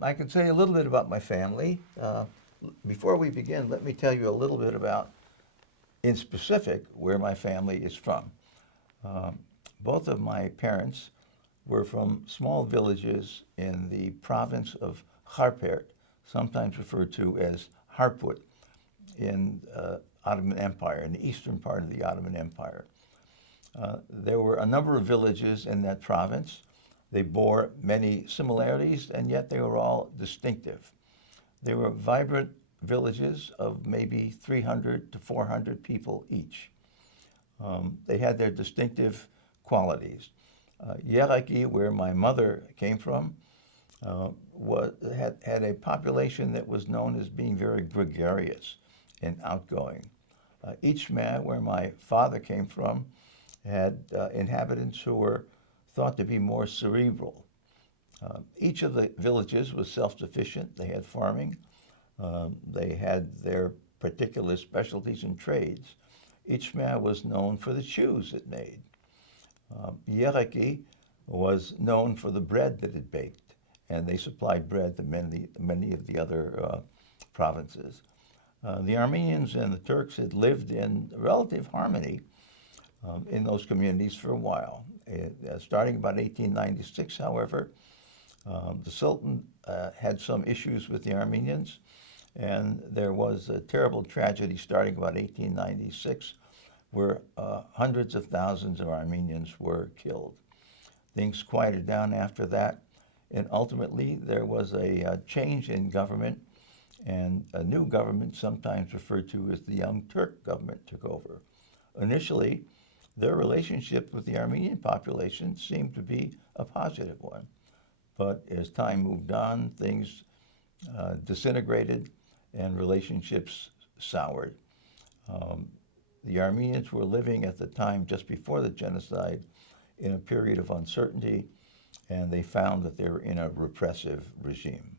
I can say a little bit about my family. Before we begin, let me tell you a little bit about, in specific, where my family is from. Uh, Both of my parents were from small villages in the province of Harpert, sometimes referred to as Harput, in Ottoman Empire, in the eastern part of the Ottoman Empire. There were a number of villages in that province. They bore many similarities, and yet they were all distinctive. They were vibrant villages of maybe 300 to 400 people each. They had their distinctive qualities. Yeraki, where my mother came from, had a population that was known as being very gregarious and outgoing. Ichme, where my father came from, had inhabitants who were thought to be more cerebral. Each of the villages was self-sufficient. They had farming. They had their particular specialties and trades. Ichme was known for the shoes it made. Yeraki was known for the bread that it baked, and they supplied bread to many of the other provinces. The Armenians and the Turks had lived in relative harmony in those communities for a while. Starting about 1896, however, the Sultan had some issues with the Armenians, and there was a terrible tragedy starting about 1896 where hundreds of thousands of Armenians were killed. Things quieted down after that, and ultimately there was a change in government, and a new government, sometimes referred to as the Young Turk government, took over. Initially, their relationship with the Armenian population seemed to be a positive one. But as time moved on, things disintegrated and relationships soured. The Armenians were living at the time just before the genocide in a period of uncertainty, and they found that they were in a repressive regime.